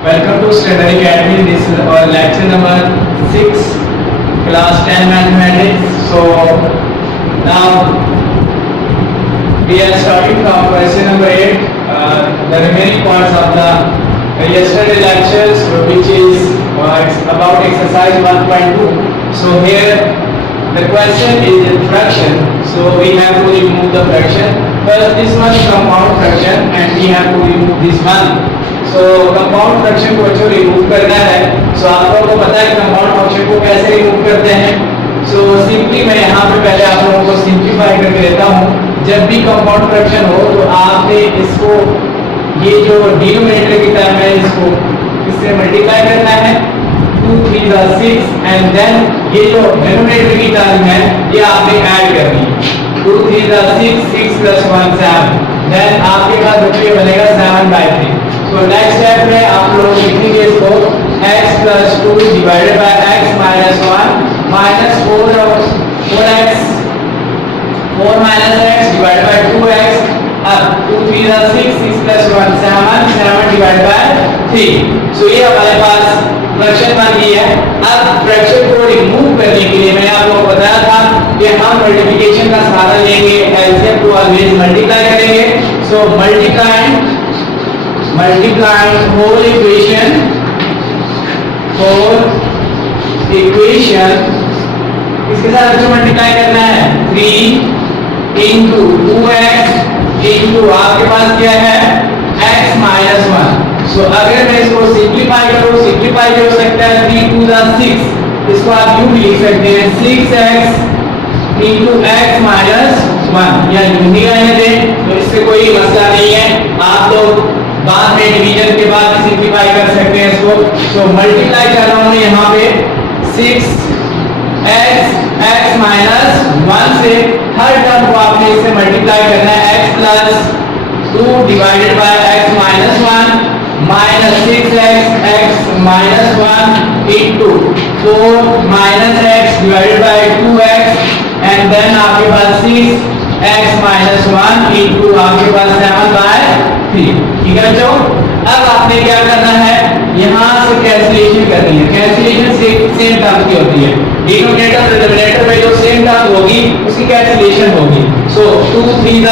Welcome to Standard Academy. This is our lecture number 6, class 10 mathematics. So now we are starting from question number 8, the remaining parts of the yesterday lectures, which is about exercise 1.2. So here the question is in fraction. So we have to remove the fraction. First this one compound fraction and we have to remove this one. So compound fraction को जो remove करना है, सो आप लोगों को पता है compound fraction को कैसे रिमूव करते हैं। सो सिंपली मैं यहाँ पे पहले आप लोगों को सिंप्लीफाई करके देता हूँ। जब भी कंपाउंड फ्रैक्शन हो तो आपने इसको ये जो डिनोमिनेटर की टर्म है इसको इससे मल्टीप्लाई करना है 2 3 6 एंड देन ये जो डिनोमिनेटर की टर्म है ये आपने ऐड करनी है 2 3 6 6 + 1 7 देन आपके पास बच्चे बनेगा 7/3। तो नेक्स्ट स्टेप में आप लोग लिखेंगे इसको x + 2 divided by x - 1 minus 4x 4 - x divided by 2x। अब 2 3 6 6 + 1 7 7 डिवाइडेड बाय 3। सो ये हमारे पास फ्रैक्शन बन गई है। अब फ्रैक्शन को रिमूव करने के लिए मैंने आप लोगों को बताया था कि हम मल्टीप्लिकेशन का सहारा लेंगे, एलसीएम को ऑलवेज मल्टीप्लाई करेंगे। सो multiplying whole equation इसके साथ जो मल्टीप्लाई करना है 3 into 2x into आपके पास क्या है x - 1। सो अगर मैं इसको सिंप्लीफाई करूं, सिंप्लीफाई हो सकता है 3 2 6, इसको आप यूं भी लिख सकते हैं 6x into x - 1 या यूं भी रहने दें, तो इससे कोई मसला नहीं है। आप लोग बाद में डिवीजन के बाद सिंप्लीफाई कर सकते हैं इसको। सो मल्टीप्लाई कर रहा हूं यहां पे 6x x - 1 से हर टर्म को आपने इससे मल्टीप्लाई करना है x + 2 divided by x - 1 minus 6x x - 1 into 4 - x divided by 2x and then आपके पास 6x - 1 into आपके पास 7/3। ठीक है बच्चों, अब आपने क्या करना है यहाँ से कैंसिलेशन करनी है। कैंसिलेशन सेम टर्म की होती है, डिनोमिनेटर डिनोमिनेटर में जो सेम टर्म होगी उसकी कैंसिलेशन होगी। सो 2 3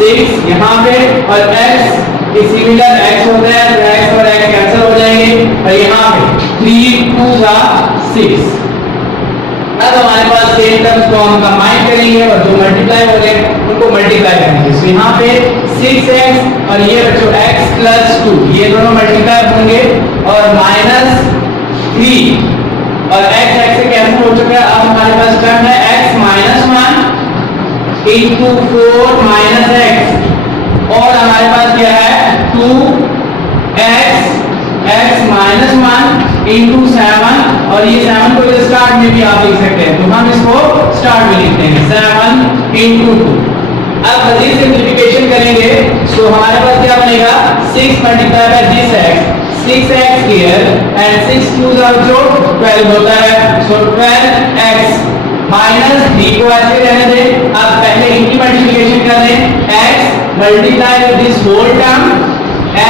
6 यहाँ पे और x के सिमिलर x होता है तो x और x कैंसिल हो जाएंगे और यहाँ पे 3 2 6। अब हमारे पास सेम टर्म्स को हम कंबाइन करेंगे और जो मल्टीप्लाई हो गए उनको मल्टीप्लाई करेंगे। सो यहाँ पे 6x और ये बच्चों x + 2 ये दोनों मल्टीप्लाई होंगे और -3 और x x से कैंसिल हो चुका है। अब हमारे पास टर्म है x - 1 into 4 - x और हमारे पास क्या है 2x x - 1 into 7 और ये 7 को स्टार्ट में भी आप लिख सकते हैं, तो हम इसको स्टार्ट में लिखते हैं 7 into 2। अब मजीद सिंप्लीफिकेशन करेंगे तो हमारे पास क्या बनेगा 6 multiply by this x 6x here and 6 2 जो 12 होता है। सो 12x -3 को ऐसे रहने दें। अब पहले इनकी मल्टीप्लिकेशन कर दें x multiply with this whole term x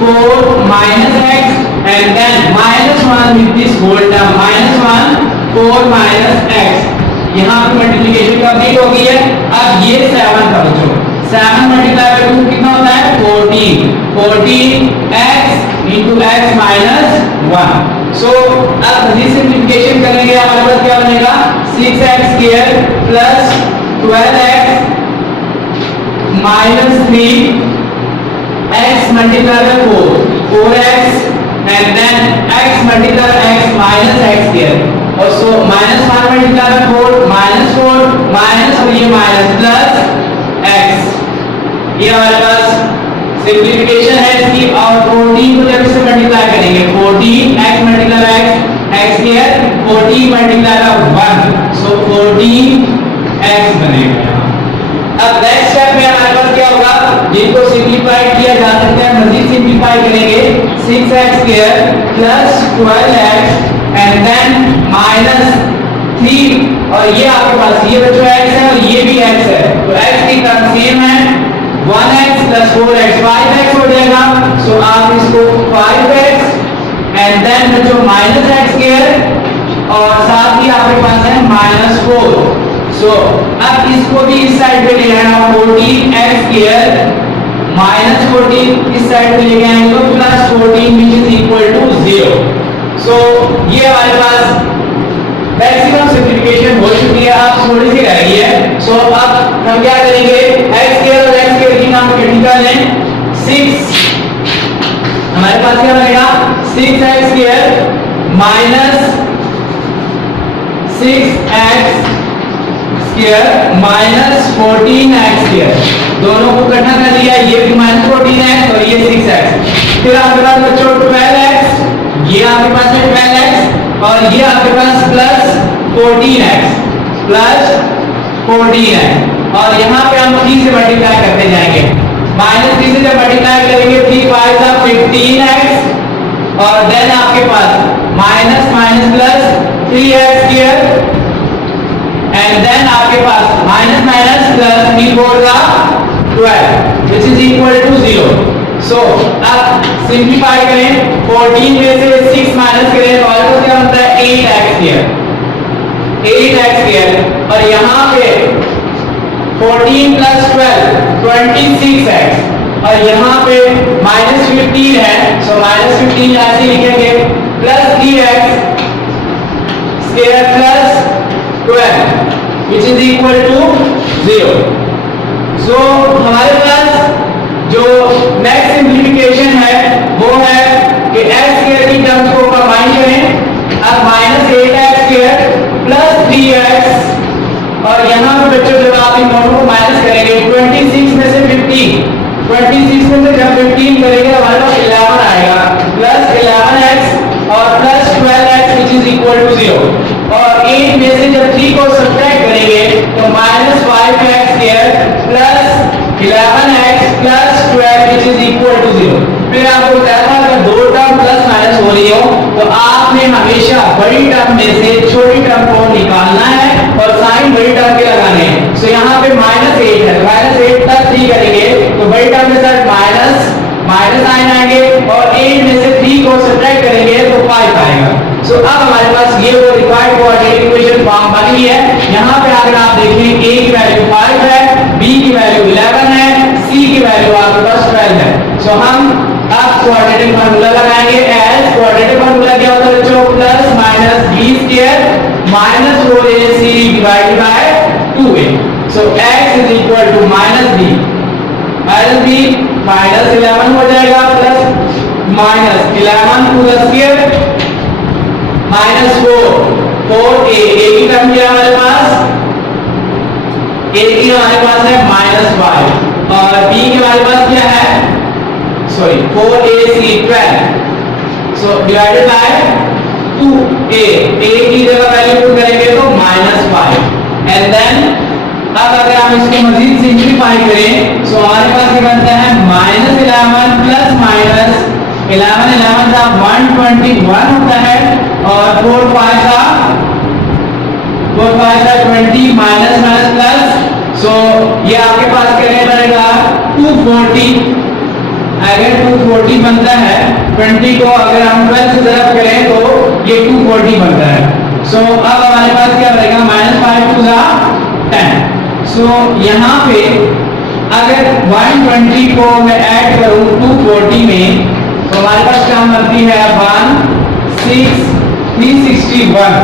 4 - x and then -1 with this whole term -1 4 - x। यहाँ पे मल्टीप्लिकेशन कंप्लीट हो गई है। अब ये 7 का बच्चों 7 मल्टीप्लाई बाय 2 कितना होता है 14x into x - 1। सो अब मजीद सिंप्लीफिकेशन करेंगे हमारे पास क्या बनेगा 6x square plus 12x - 3 x multiplied by 4x and then x multiplied by x minus x here और so -1 multiplied by 4 -4 minus और ये minus plus x। ये हमारे पास सिंप्लीफिकेशन है इसकी और 14 को जब इससे मल्टीप्लाई करेंगे 14 x multiplied by x here 14 multiplied by 1 so 14x बनेगा। अब नेक्स्ट स्टेप में हमारे पास क्या होगा जिनको सिंप्लीफाई किया जा सकता है मजीद सिंप्लीफाई करेंगे 6x square plus 12x and then -3 और ये आपके पास ये बच्चों x है और ये भी x है तो x की टर्म सेम है 1x plus 4x 5x हो जाएगा। सो आप इसको 5x एंड देन जो माइनस एक्स स्क्वायर और साथ ही आपके पास है -4। सो अब इसको भी इस साइड पे ले आना 14x स्क्वायर -14 इस साइड पे लेके आएंगे तो +14 which is equal to 0। सो ये हमारे पास मैक्सिमम सिंपलीफिकेशन हो चुकी है, अब थोड़ी सी रह गई है। सो अब हम क्या करेंगे, x स्क्वायर और x स्क्वायर की हम कैपिटल लें 6, हमारे पास क्या बनेगा 6x square minus 6x square minus 14x square, दोनों को इकट्ठा कर लिया, ये भी -14x और ये 6x। फिर आपके पास बच्चों 12x, ये आपके पास है 12x और ये आपके पास +14x और यहाँ पे हम 3 से मल्टीप्लाई करते जाएंगे, -3 से जब मल्टीप्लाई करेंगे 3 5 15x और देन आपके पास minus plus 3x square and then आपके पास minus plus 3 4 12 which is equal to 0। So अब सिंपलीफाई करें, 14 में से 6 माइनस करें तो हमारे पास क्या बनता है 8x स्क्वायर और यहाँ पे 14 प्लस 12 26x और यहाँ पे -15 है। सो -15 ऐसे लिखेंगे plus 3x square plus 12 which is equal to 0। सो हमारे पास जो नेक्स्ट सिंपलीफिकेशन है वो है कि x स्क्वायर की टर्म्स को कंबाइन करें। अब -8x स्क्वायर प्लस 3x और यहाँ पे बच्चों जब आप इन दोनों को माइनस करेंगे 26 में से 15, 26 में से जब 15 करेंगे हमारे पास 11 आएगा प्लस 11x और plus 12x which is equal to 0 और 8 में से जब 3 को सब्ट्रैक्ट करेंगे तो -5x square plus 11x plus 12 which is equal to 0। फिर आपको बताया था अगर दो टर्म प्लस माइनस हो रही हो तो आपने हमेशा बड़ी टर्म में से छोटी टर्म को निकालना है और साइन बड़ी टर्म के लगाने हैं। सो यहाँ पे -8 है, -8 प्लस 3 करेंगे तो बड़ी टर्म के साथ माइनस साइन आएंगे और 8 में से 3 को सब्ट्रैक्ट करेंगे तो 5 आएगा। सो अब हमारे पास ये वो रिक्वायर्ड कोऑर्डिनेट इक्वेशन फॉर्म बनी है। यहाँ पे अगर आप देखें a की वैल्यू 5 है, b की वैल्यू 11 है, c की वैल्यू आपके पास 12 है। सो हम अब कोऑर्डिनेट फार्मूला लगाएंगे। एज कोऑर्डिनेट फार्मूला क्या होता है बच्चों, plus minus b square minus 4ac divided by 2a। So x is equal to -b minus 11 हो जाएगा plus -11 to the square -4 a की टर्म क्या हमारे पास, a की हमारे पास है -5 और b के हमारे पास क्या है, sorry 4ac 12। So divided by 2a, a की जगह वैल्यू पुट करेंगे तो -5 एंड देन अब अगर हम इसको मजीद सिंपलीफाई करें सो हमारे पास ये बनता है -11 प्लस माइनस 11 का 121 होता है और 4 5 का 20 माइनस प्लस। सो ये आपके पास कितने बनेगा 240। अगर 240 बनता है 20 को अगर हम 12 से ज़रब करें तो ये 240 बनता है। सो अब हमारे पास क्या बनेगा -5 टू 10। सो यहाँ पे अगर 120 को मैं ऐड करूँ 240 में तो हमारे पास क्या बनती है 361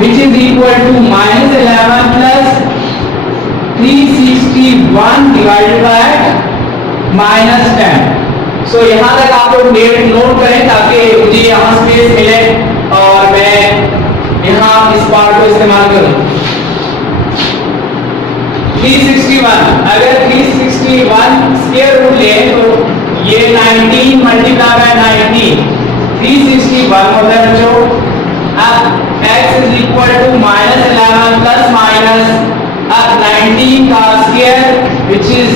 which is equal to -11 plus 361 divided by -10। सो यहाँ तक आप लोग नोट करें ताकि मुझे यहाँ स्पेस मिले और मैं यहाँ इस पार्ट को इस्तेमाल करूँ। 361 अगर 361 स्क्वायर रूट ले तो ये 19 मल्टीप्लाई बाय 19 361 होता है बच्चों। अब x is equal to -11 plus minus अब 19 का square which is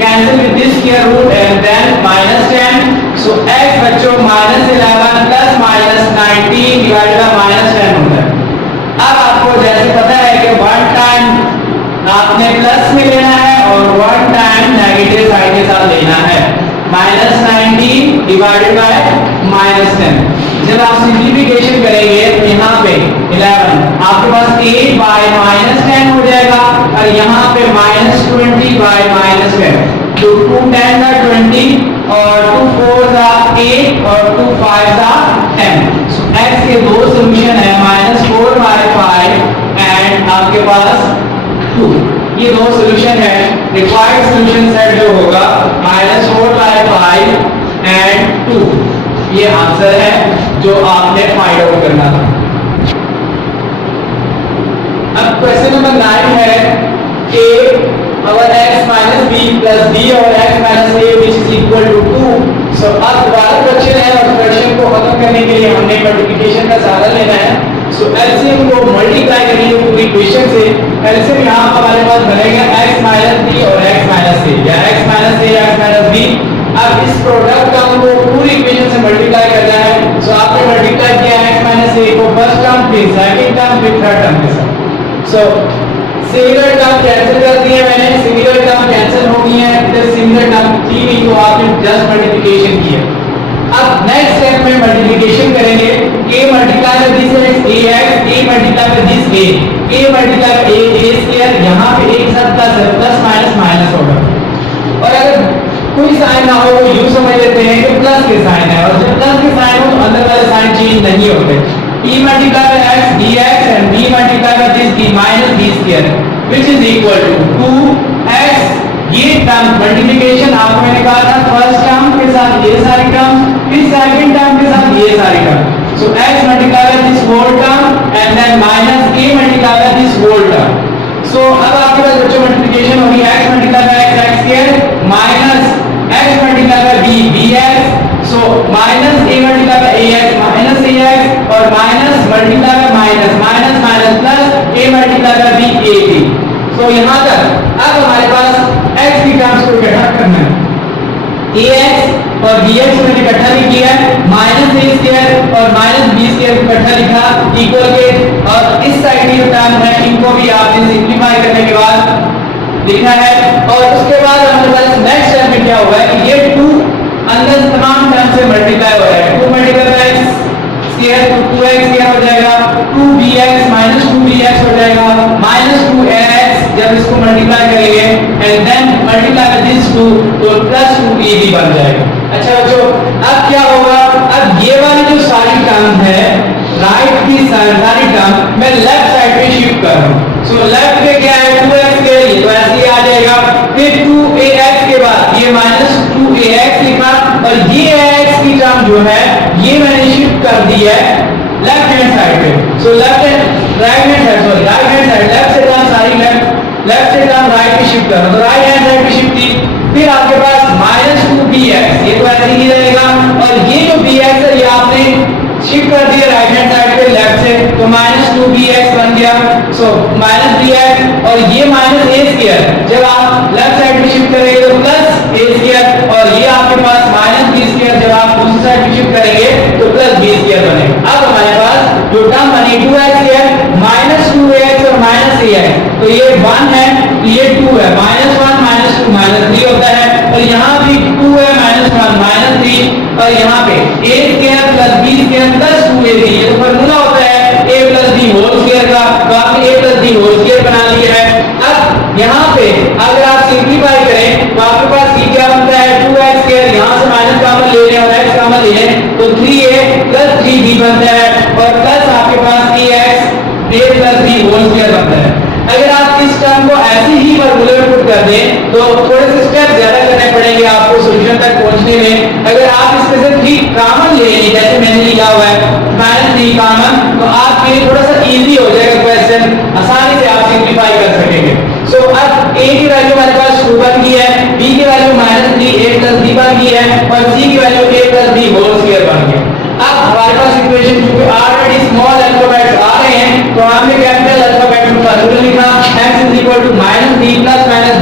cancel with this square root and then -10। so x बच्चों -11 प्लस माइनस 19 डिवाइडेड बाय -10 होता है। अब आपको जैसे पता है कि 1 टाइम आपने प्लस में लेना है और 1 टाइम नेगेटिव साइड के साथ लेना है। -90 डिवाइडेड बाय -10। जब आप सिंप्लीफिकेशन करेंगे तो यहाँ पे 11 आपके पास 8 बाय -10 हो जाएगा और यहाँ पे -20 बाय -10। तो 2 10 का 20 और 2 4 का 8 और 2 5 का 10। सो x के दो सॉल्यूशन है -4 बाय 5 एंड आपके पास 2। ये दो सॉल्यूशन है। रिक्वायर्ड सॉल्यूशन सेट जो होगा -4 बाय 5 एंड 2। ये आंसर है जो आपने फाइंड आउट करना था। अब क्वेश्चन नंबर 9 है कि अवर x minus b plus b और x minus a which is equal to 2। सो अब दोबारा फ्रैक्शन है और फ्रैक्शन को खत्म करने के लिए हमने मल्टीप्लिकेशन का सहारा लेना है। सो एलसीएम को मल्टीप्लाई करेंगे पूरी इक्वेशन से। एलसीएम यहाँ हमारे पास बनेगा x minus b और x minus a या x minus a x minus b। अब इस प्रोडक्ट टर्म को पूरी इक्वेशन से मल्टीप्लाई करना है। सो आपने मल्टीप्लाई किया x minus a को फर्स्ट टर्म फिर सेकंड टर्म फिर थर्ड टर्म के साथ। सो सिंगुलर टर्म कैंसिल कर दिए मैंने, सिंगुलर टर्म कैंसिल हो गई है, इधर सिंगुलर टर्म थी नहीं तो आपने जस्ट मल्टीप्लिकेशन किया। अब नेक्स्ट स्टेप में मल्टीप्लिकेशन करेंगे। a multiply with this ax, a multiply with this a multiply with a square. यहां पे एक साथ प्लस है, प्लस माइनस माइनस होगा। और अगर कोई साइन ना हो तो यूं समझ लेते हैं कि प्लस के साइन है और जब प्लस के साइन हो तो अंदर वाले साइन चेंज नहीं होते। e multiplied by x dx and b multiplied by this b minus b square which is equal to 2x। ये टर्म मल्टीप्लिकेशन आपको मैंने कहा था फर्स्ट टर्म के साथ ये सारी टर्म फिर सेकंड टर्म के साथ ये सारी term. So x multiplied by this whole term and then minus a multiplied by this whole term। सो अब आपके पास बच्चों मल्टीप्लिकेशन होगी x multiplied by x x square minus x multiplied by b bx। So minus a multiply by ax minus ax और minus multiply by minus minus minus plus a multiply by b ab। सो यहां तक अब हमारे पास x की terms को इकट्ठा करना है। ax और bx को मैंने इकट्ठा भी किया है, माइनस a स्क्वायर और माइनस b स्क्वायर को इकट्ठा लिखा इक्वल के, और इस साइड की जो टर्म है इनको भी आपने सिंपलीफाई करने के बाद लिखा है। और उसके बाद हमारे पास नेक्स्ट स्टेप में क्या होगा कि ये 2 अंदर तमाम टर्म से मल्टीप्लाई हो जाएगा। 2 मल्टीप्लाई बाय x स्क्वायर तो 2x स्क्वायर हो जाएगा, 2bx माइनस 2bx हो जाएगा, माइनस 2ax जब इसको मल्टीप्लाई करेंगे and then multiply with this 2 तो प्लस 2ab बन जाएगा। अच्छा बच्चों अब क्या होगा, अब ये वाली जो सारी टर्म है राइट की सारी टर्म मैं लेफ्ट साइड पे शिफ्ट कर रहा हूं। सो लेफ्ट पे क्या है 2x के लिए तो ऐसे ही आ जाएगा, फिर 2ax के बाद ये माइनस 2ax लिखा और ये ax की टर्म जो है ये मैंने शिफ्ट कर दी है लेफ्ट हैंड साइड पे। So left hand right hand side sorry right hand side left से टर्म सारी लेफ्ट से टर्म राइट पे शिफ्ट कर तो राइट हैंड साइड पे शिफ्ट थी। फिर आपके पास माइनस 2bx ये तो ऐसे ही रहेगा और ये जो bx है ये आपने शिफ्ट कर दिया राइट हैंड साइड पे लेफ्ट से तो माइनस 2bx बन गया। सो माइनस bx और ये माइनस a स्क्वायर जब आप लेफ्ट साइड पे शिफ्ट करेंगे तो प्लस a स्क्वायर और ये आपके पास माइनस b स्क्वायर जब आप दूसरी साइड पे शिफ्ट करेंगे तो प्लस b स्क्वायर बनेगा। अब हमारे पास जो टर्म बनी 2x स्क्वायर माइनस 2ax और माइनस ax तो ये 1 है ये 2 है, माइनस 1 माइनस 2 माइनस 3 होता है और यहाँ भी 2 है माइनस 1 माइनस 3 और यहाँ पे a square plus b square plus 2ab ये तो फॉर्मूला होता है a plus b whole square का, तो आपने a plus b whole square बना लिया है। अब यहाँ पे अगर आप सिंप्लीफाई करें तो आपके पास ये क्या बनता है 2x स्क्वायर यहाँ से माइनस कॉमन ले लें और x कॉमन ले लें तो 3a प्लस 3b बनता है और प्लस आपके पास ax a plus b whole square बनता है। अगर आप इस टर्म को ऐसे ही फॉर्मूले में पुट कर दें तो थोड़े से स्टेप ज्यादा करने पड़ेंगे आपको सॉल्यूशन तक पहुंचने में। अगर आप इसमें से 3 कॉमन ले लें जैसे मैंने लिखा हुआ है -3 कॉमन तो आपके लिए थोड़ा सा इजी हो जाएगा क्वेश्चन, आसानी से आप सिंपलीफाई कर सकेंगे। सो अब a की वैल्यू हमारे पास 2 बन गई है, b की वैल्यू -3 a प्लस b बन गई है और c की value a plus b whole square बन गई। अब हमारे पास इक्वेशन क्योंकि ऑलरेडी स्मॉल अल्फाबेट्स आ रहे हैं तो हमने कैपिटल अल्फाबेट में फॉर्मूला लिखा x = -3 +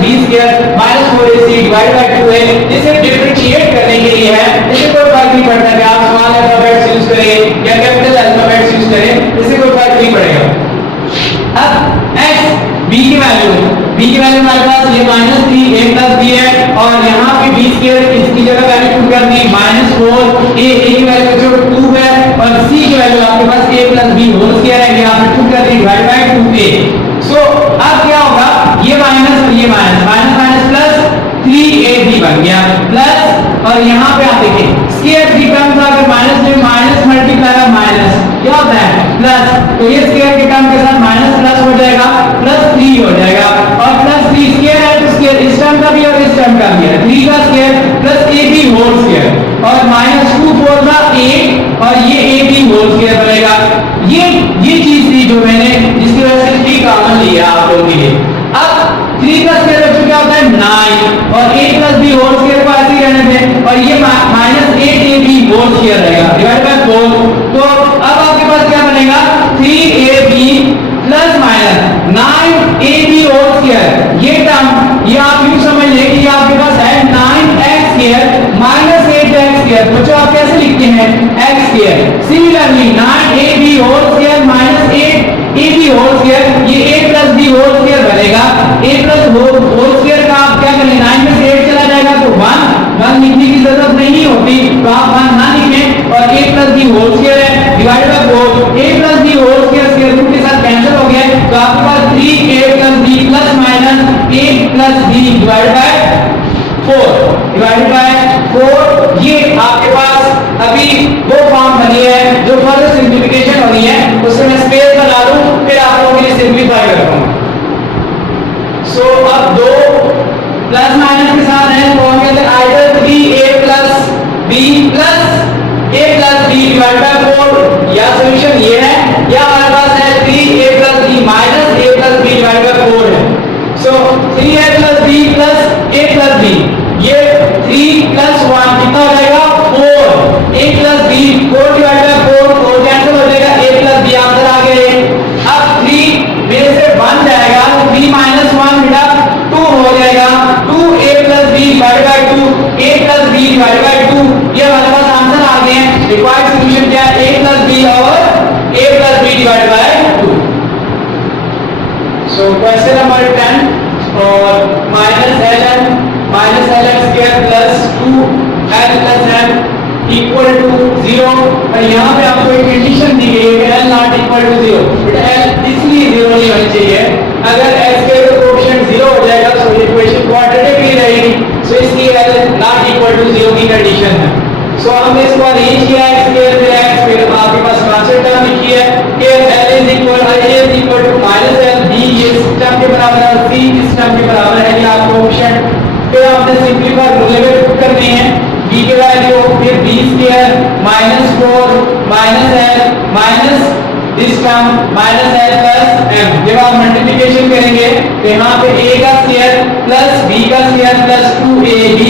-b square -4ac divide by 2a। इसे डिफरेंशिएट करने के लिए है, इससे कोई फर्क नहीं पड़ता कि आप स्मॉल अल्फाबेट्स यूज करें या कैपिटल अल्फाबेट्स यूज करें, इससे कोई फर्क नहीं पड़ेगा। अब x b की वैल्यू हमारे पास ये -3 कर दी -4 a की वैल्यू जो 2 है और c की वैल्यू आपके पास a + b होल स्क्वायर है, ये आपने 2 कर दी डिवाइड बाय 2a। सो अब क्या होगा, ये माइनस और ये minus, minus minus plus 3ab बन गया प्लस, और यहाँ पे आप देखिए स्क्वायर थ्री टर्म था, अगर माइनस में माइनस मल्टीप्लाई बाय माइनस क्या होता है प्लस, तो ये स्क्वायर के टर्म के साथ माइनस प्लस हो जाएगा, +3 हो जाएगा, और +3 स्क्वायर है तो स्क्वायर इस टर्म का भी और इस टर्म का भी है, 3 का square plus ab whole square, और -2 4 का 8 और ये ab होल स्क्वायर बनेगा। ये चीज थी जो मैंने जिसकी वजह से 3 कॉमन लिया आप लोगों के लिए। अब 3 का स्क्वायर बच्चों क्या होता है 9, और a + b होल स्क्वायर को ऐसे ही रहने दें, और ये -8ab होल स्क्वायर रहेगा डिवाइड बाय 4। तो अब आपके पास क्या बनेगा 3ab plus minus 9ab whole square, ये टर्म ये आप यूं समझ लें कि आपके पास है 9x² माइनस 8x²। बच्चों आप कैसे लिखते हैं x², similarly 9ab whole square minus 8ab whole square, ये a + b होल स्क्वायर बनेगा। a + होल स्क्वायर का आप क्या करें, 9 में से 8 चला जाएगा तो 1 लिखने की जरूरत नहीं होती, तो आप 1 ना लिखें, और a + b होल स्क्वायर है divide by 4, a + b whole square square root के साथ कैंसिल हो गया, तो आपके पास 3a + b plus minus a + b divide by 4। ये आपके पास अभी दो फॉर्म बनी है, जो फर्दर सिंप्लीफिकेशन होनी है उससे मैं स्पेस बना दूं, फिर आप लोगों के लिए सिंप्लीफाई करूंगा। सो अब दो प्लस माइनस के साथ है तो हम कहते हैं either 3a + b + a + b divide by 4, या सॉल्यूशन ये है, या हमारे पास है 3a + b minus a + b divide by 4 है। सो 3a + b + a + b, ये 3 + 1 कितना हो जाएगा 4, a + b 4 divide by 4, 4 cancel हो जाएगा, a + b आंसर आ गए। अब 3 में से 1 जाएगा तो 3 - 1 बेटा 2 हो जाएगा, 2a + b divide bye 2, a + b divide bye 2, ये हमारे पास आंसर आ गए हैं। रिक्वायर्ड सॉल्यूशन क्या है, a + b और a + b divide bye 2। So question number 10 और -ln -ln² + 2l + m = 0, और यहाँ पे आपको एक कंडीशन दी गई है l not equal to 0, but l इसलिए 0 नहीं होनी चाहिए, अगर s के कोएफिशिएंट 0 हो जाएगा तो ये इक्वेशन क्वाड्रेटिक नहीं रहेगी, सो इसलिए l not equal to 0 की कंडीशन है। सो हमने इसको अरेंज किया है, स्क्वायर फिर x, फिर आपके पास कांस्टेंट टर्म लिखी है कि l = -l, b ये इस टर्म के बराबर है, c इस टर्म के बराबर है, ये आपको कोएफिशिएंट, फिर हमने सिंपलीफाई रूल करने हैं, b के वैल्यू फिर b² -4 -l minus this term -l + m, जब आप मल्टीप्लिकेशन करेंगे तो यहाँ पे a का स्क्वायर प्लस b का square plus 2ab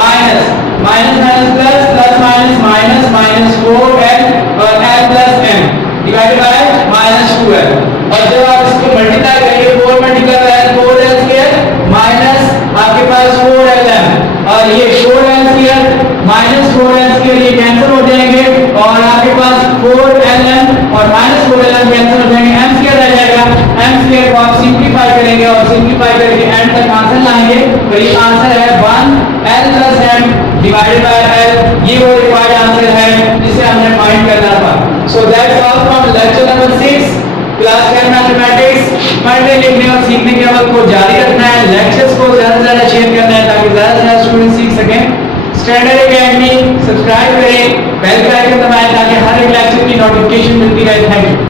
minus minus plus plus minus minus 4l और l + m divided by -2l, और जब आप इसको मल्टीप्लाई करेंगे 4 मल्टीप्लाई बाय 4l² माइनस आपके पास 4lm, और ये 4l² -4l² ये कैंसिल हो जाएंगे, और आपके पास 4lm और -4lm कैंसिल हो जाएंगे, m² रह जाएगा, m² को आप सिंपलीफाई करेंगे और सिंपलीफाई करके एंड तक आंसर लाएंगे, तो ये आंसर है 1l + m divided by l, ये वो रिक्वायर्ड आंसर है जिसे हमने फाइंड करना था। So that's all from lecture number 6 class 10 mathematics. पढ़ने लिखने और सीखने के अमल को जारी रखना है, लेक्चर्स को ज्यादा से ज्यादा शेयर करना है ताकि ज्यादा से ज्यादा स्टूडेंट सीख सकें। स्टैंडर्ड एकेडमी सब्सक्राइब करें, बेल का आइकन दबाएं ताकि हर एक लेक्चर की नोटिफिकेशन मिलती रहे। Thank you.